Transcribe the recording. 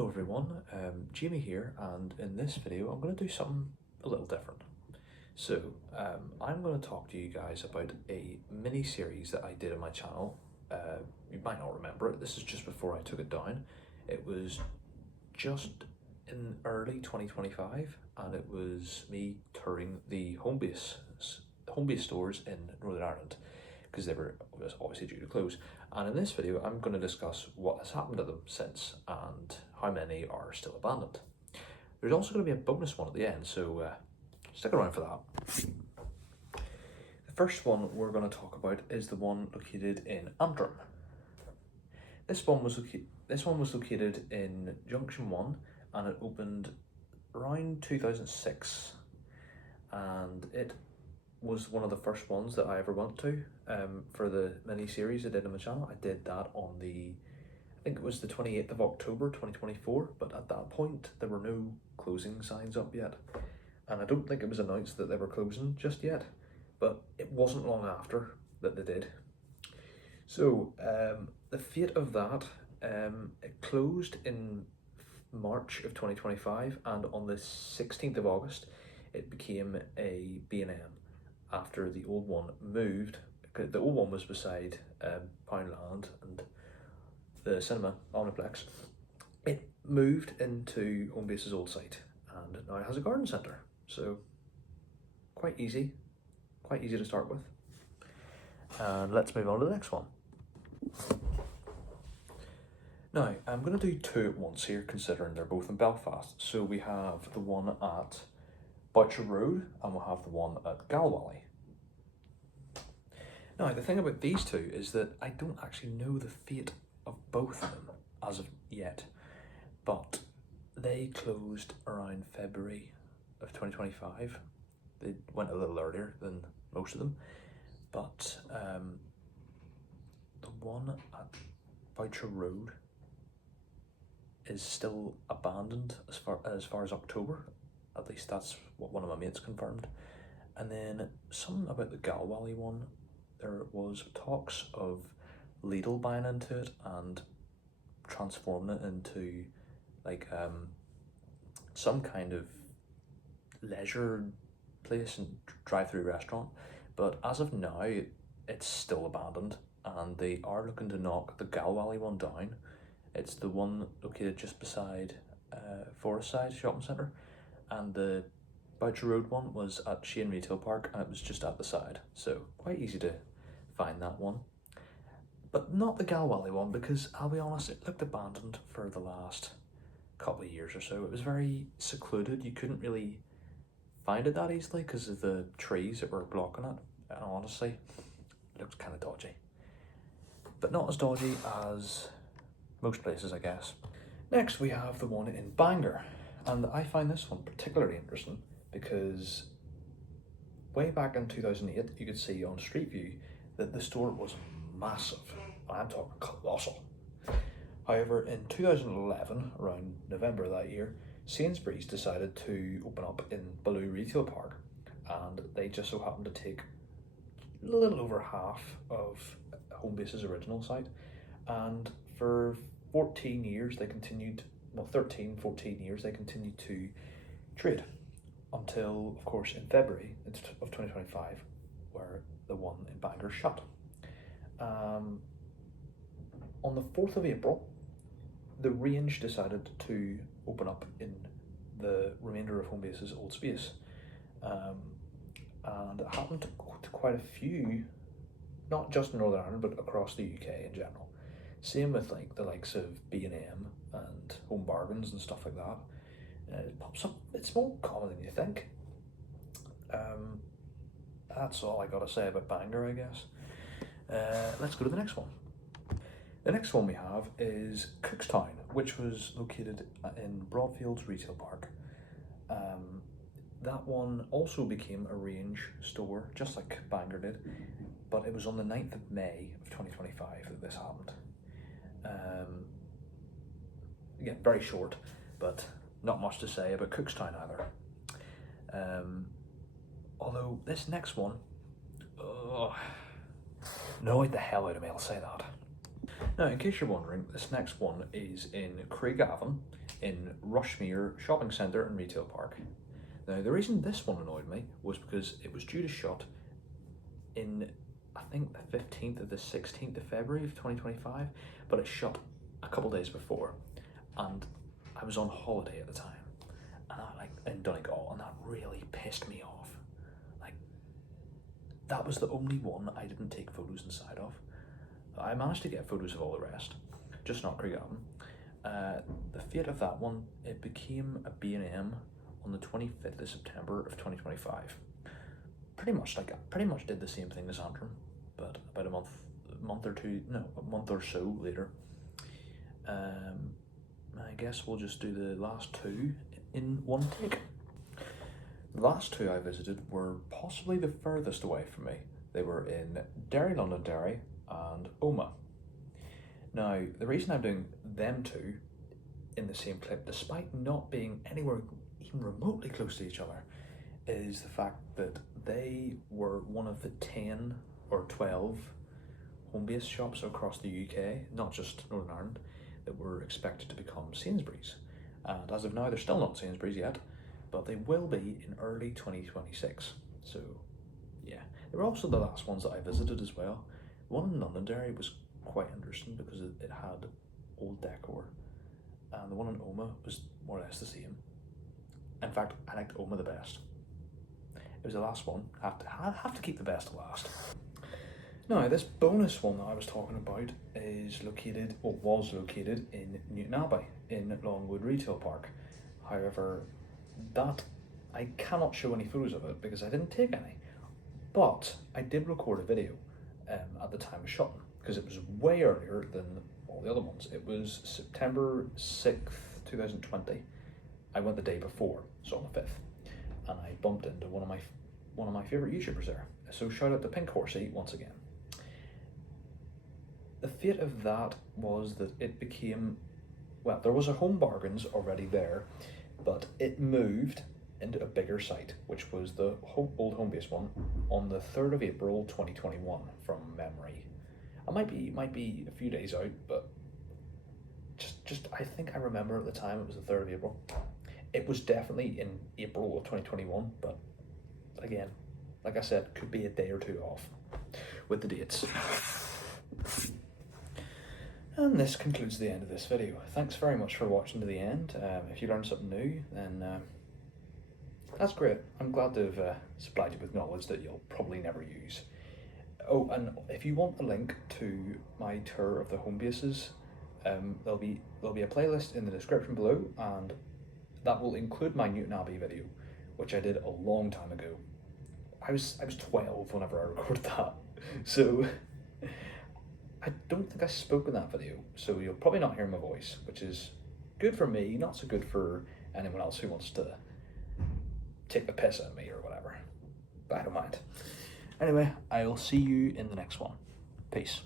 Hello everyone, Jamie here, and in this video I'm going to do something a little different. So I'm going to talk to you guys about a mini series that I did on my channel. You might not remember it, this is just before I took it down. It was just in early 2025 and it was me touring the Homebase stores in Northern Ireland because they were obviously due to close. And in this video, I'm going to discuss what has happened to them since and how many are still abandoned. There's also going to be a bonus one at the end, so stick around for that. The first one we're going to talk about is the one located in Antrim. This one was located in Junction 1 and it opened around 2006, and it was one of the first ones that I ever went to for the mini series I did on my channel. I did that on I think it was the 28th of October 2024, but at that point there were no closing signs up yet, and I don't think it was announced that they were closing just yet, but it wasn't long after that they did. So the fate of that, it closed in March of 2025, and on the 16th of August it became a B&M after the old one moved. The old one was beside Poundland and the cinema, Omniplex. It moved into Homebase's old site and now it has a garden centre, so quite easy to start with. And let's move on to the next one. Now, I'm going to do two at once here, considering they're both in Belfast. So we have the one at Boucher Road and we'll have the one at Galwally. Now, the thing about these two is that I don't actually know the fate of both of them as of yet, but they closed around February of 2025. They went a little earlier than most of them, but the one at Boucher Road is still abandoned as far as October. At least that's what one of my mates confirmed. And then something about the Galwally one, there was talks of Lidl buying into it and transforming it into like some kind of leisure place and drive-through restaurant, but as of now it's still abandoned and they are looking to knock the Galwally one down. It's the one located just beside Forestside Shopping Centre, and the Boucher Road one was at Shane Retail Park and it was just at the side, so quite easy to find that one. But not the Galwally one, because I'll be honest, it looked abandoned for the last couple of years or so. It was very secluded, you couldn't really find it that easily because of the trees that were blocking it, and honestly, it looked kind of dodgy. But not as dodgy as most places, I guess. Next we have the one in Bangor, and I find this one particularly interesting because way back in 2008 you could see on Street View that the store was massive. I'm talking colossal. However, in 2011, around November that year, Sainsbury's decided to open up in Baloo Retail Park, and they just so happened to take a little over half of Homebase's original site, and for 14 years they continued, well 13, 14 years they continued to trade until, of course, in February of 2025, where the one in Bangor shut. On the 4th of April, the range decided to open up in the remainder of Homebase's old space. And it happened to quite a few, not just in Northern Ireland, but across the UK in general. Same with like the likes of B&M and Home Bargains and stuff like that. It pops up, it's more common than you think. That's all I gotta say about Bangor, I guess. Let's go to the next one. The next one we have is Cookstown, which was located in Broadfields Retail Park. That one also became a range store, just like Bangor did, but it was on the 9th of May of 2025 that this happened. Again, very short, but not much to say about Cookstown either. Although this next one, annoyed the hell out of me, I'll say that. Now, in case you're wondering, this next one is in Craigavon, in Rushmere Shopping Centre and Retail Park. Now, the reason this one annoyed me was because it was due to shut in, I think, the 15th or the 16th of February of 2025, but it shut a couple days before, and I was on holiday at the time, and in Donegal, and that really pissed me off. Like, that was the only one I didn't take photos inside of. I managed to get photos of all the rest, just not Craigavon. The fate of that one, it became a B&M on the 25th of September of 2025. Pretty much did the same thing as Antrim, but about a month or so later. I guess we'll just do the last two in one take. The last two I visited were possibly the furthest away from me. They were in Derry, Londonderry, and Omagh. Now, the reason I'm doing them two in the same clip, despite not being anywhere even remotely close to each other, is the fact that they were one of the 10 or 12 Homebase shops across the UK, not just Northern Ireland, that were expected to become Sainsbury's. And as of now, they're still not Sainsbury's yet, but they will be in early 2026. So, yeah. They were also the last ones that I visited as well. The one in Londonderry was quite interesting because it had old decor, and the one in Omagh was more or less the same. In fact, I liked Omagh the best. It was the last one. I have to keep the best to last. Now, this bonus one that I was talking about was located in Newtownabbey in Longwood Retail Park. However, that I cannot show any photos of it because I didn't take any. But I did record a video at the time of shutting, because it was way earlier than all the other ones. It was September 6th, 2020. I went the day before, so on the 5th, and I bumped into one of my favourite YouTubers there. So shout out to Pink Horsey once again. The fate of that was that it became, well, there was a Home Bargains already there, but it moved into a bigger site, which was the old Homebase one, on the 3rd of April 2021 from memory. I might be a few days out, but just I think I remember at the time it was the 3rd of April. It was definitely in April of 2021, but again, like I said, could be a day or two off with the dates. And this concludes the end of this video. Thanks very much for watching to the end. If you learned something new, then that's great. I'm glad to have supplied you with knowledge that you'll probably never use. Oh, and if you want a link to my tour of the home bases, there'll be a playlist in the description below, and that will include my Newtownabbey video, which I did a long time ago. I was 12 whenever I recorded that, so I don't think I spoke in that video, so you'll probably not hear my voice, which is good for me, not so good for anyone else who wants to take the piss out of me or whatever, but I don't mind. Anyway, I'll see you in the next one. Peace.